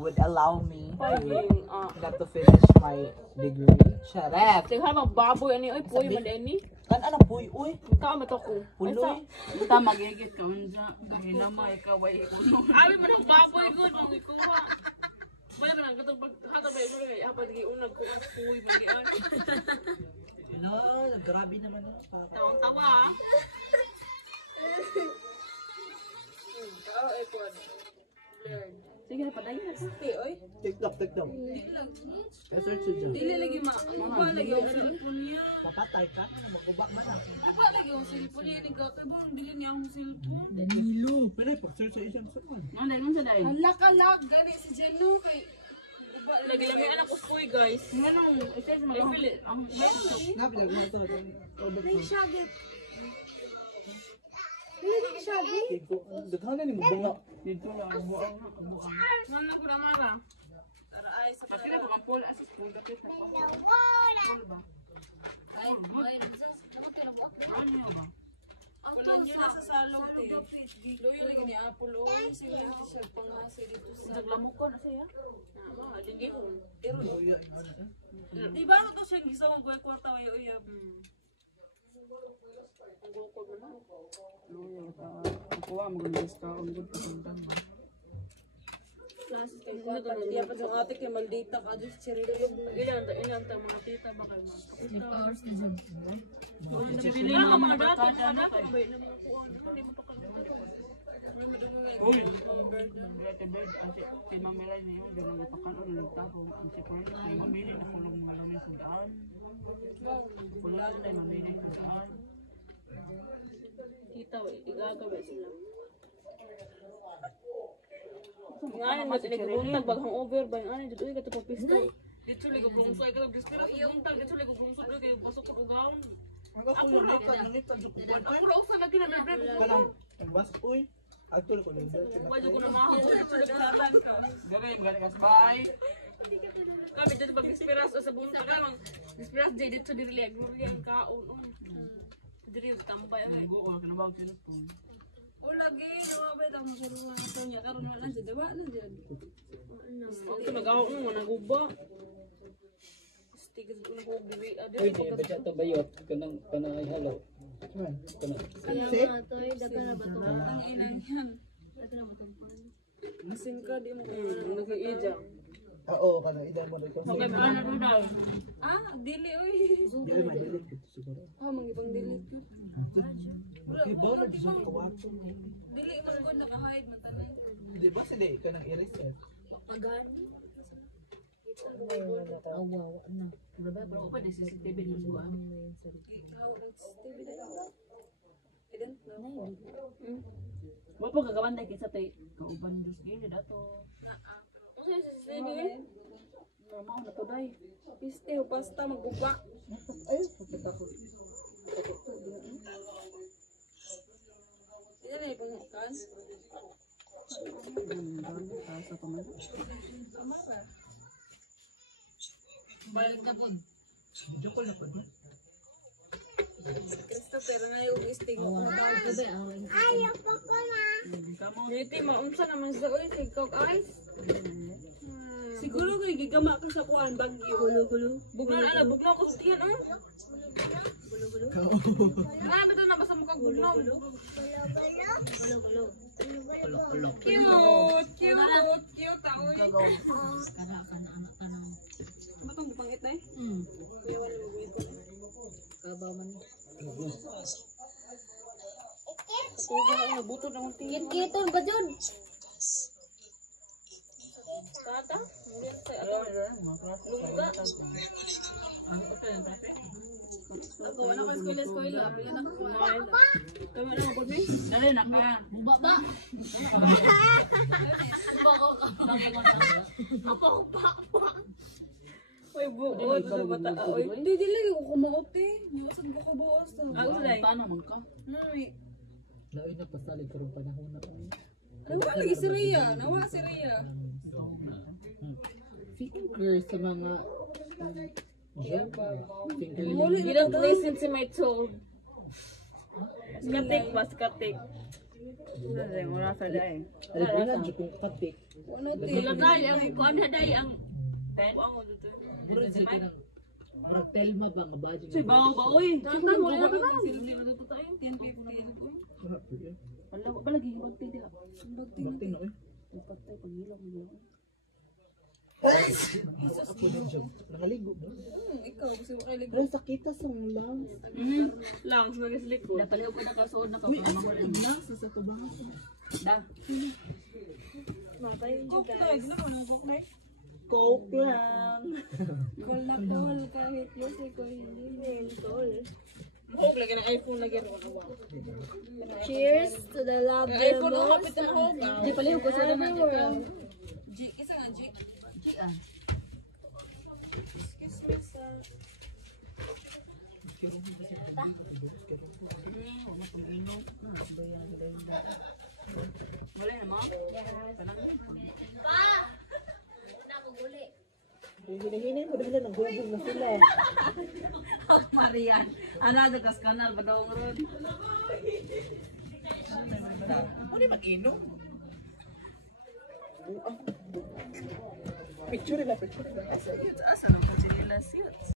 would allow me not to finish my degree. Shut up! Tingnan magbaboy ani oy puy man ani. Kan ana puy uy. Ka man to ko. Puloy. Kita magigit ka unsa. Dahil naman ikaw ay ikuno. Abi man ang baboy good mong ikuha. Wala ka nang katong hatag ba imo kay apat gi unag ko ang puy man gian. No, grabe naman ano. Tawang-tawa. Oh, ay pod. Learn. Sige na padayon na. Okay, oy. TikTok. Search siya dyan. Dili lagi ma lagi ang cellphone niya. Papatay ka, magubak man ako. Iba lagi ang cellphone niya ni Gato. Ibang dili niya ang cellphone. Danilo. Pero pag-search sa isang saan. Ano dahil sa dahil? Hala gani si Jeno kay lagi lang may anak ko school guys. Anong isa sa mga ang Nabilag mo ito. Ay, shagit. Daghanan ni mo bunga. dito lang buang. Nana ko na mara. Tara ay sa Kasi na pang pool as school dapit na pa. Pool ba? Ano ba? ang to sa salong te. Loy lagi ni Apple oy sige lang t-shirt pang nasa dito sa. Naglamok ko na siya. Dili ko. Di ba to siya gisawang ko kwarta oy oy. Ang gukod mo na. Luya ta. Kuha mo gulis ka ang good pagundang ba. Classes kay kwarta. Iya pa sa ate kay maldita ka just chirilo. Ilan ta mga tita ba kay mga. 3 hours na jud. Bili na mga dati na kay na mga kuan. Hindi mo pa ka. Uy, birthday bird si Ma'am Melanie yun, doon ang ipakanon na nagtago. Ang si Corny, ay mamili na kulong malunin sa daan. Kulong na mamili sa daan. Kita igagawa sila. Ngayon mas iniguntag baghang over ba yung ano dito ay kato pista. Dito ligo brungso ay kato dispira sa buntag dito ligo brungso doy kay pasok ko gown. Ako nangita jud ko. Ako raw sa lagi na break. Kanang bas uy. Actually ko lang. Wa jud ko na maho dito nagkaran ka. Gari, magaling ka sa bahay. Kami dito pag dispiras sa buntag kamang dispiras day dito diri ang kaon. Diri tambay ay. Go or kanabag sila po. O lagi no ba ta mo sa sa nya karon wala jud diba na jud. Ito nagaw mo naguba. Stigas ko na ko bibi. Uy, di ba siya ito bayot? Kanang ay halo. Kanang. Ang ilan yan. Masin ka di mo nag-iija. Oo, kanang idan mo rin ko. Okay, paano rin daw? Dili oy. Dili may dili kito siguro. Mangibang dili. Okay, bono di sa kawat. Dili man gud naka-hide man tanay. Di ba sila ka nang i-reset? Agani. Pero pa di CCTV din mo. Wa pa kagawan dai kinsa tay kauban dos gili dato. Mama na to dai. Piste o pasta magubak. Ay, pagkita ko. Yan ay pangakan. Sa pamay. Ama ba? Balik ka pud. Joko na pud. Christopher na yung isting mo na daw gabi. Ayaw pa ko ma. Dito mo unsa naman sa oy si Coke Ice. Siguro kay gigama ka sa kuan bagyo. Gulo. Bugnaw ko sa tiyan ah. Marami to na basta mo kang bugnaw. Cute taoy. Ano tong pangit na eh? Kuya wala mo ko. Kabaw man. Tuga na buto na mong tingin. Kiton ba jud? Kata? Mungkin saya lungga. Ako anak ko eskwela. Anak ko. Kami na magod ni. Dali na ka. Buba ba? Ako pa. Oy buot sa bata. Oy, hindi dili ko kumaot eh. Niwasan ko ko buos. Ako dai. Paano man ka? Laoy na pasalig karong panahon na ko. Nawa lagi si Rhea. Nawa si Rhea. Finger sa mga finger. You don't listen to my tone. Skatik ba? Skatik. Wala sa day. Ay, bilang dyan kong katik. Ano ti? Wala day. Ang kuan na day ang pen. Ang dito. Pero dyan ka ng... Parang telma ba nga ba? Si bawo ba oy? Siyempre mo na ba? Silbi na dito tayo. 10:50. Wala po yun. Wala ba lagi magti dia. Bakti na eh. Patay pangilong mo. Ako din siya. Nakaligo mo. Ikaw, gusto mo kayo Pero sakita sa lungs. Lang sa slip ko. Napaliw ko na kasuod na ka. Lungs sa kabahasa. Da. Coke na, gano'n mo na coke na. Coke lang. Call na call kahit yes, call hindi. Call. Mahog lagi ng iPhone lagi rin. Cheers to the love iPhone ang kapit ng mahog. Di paliw ko sa naman ka. G, kisa nga G. G ah. Excuse me, sir. Wala na mo? Hinahinay mo dahil ng gulbog na sila. Oh, Marian. Ano sa kas kanal ba daw ron? Ano yung mag-inom? Picture na, picture na. Asa naman sila yun?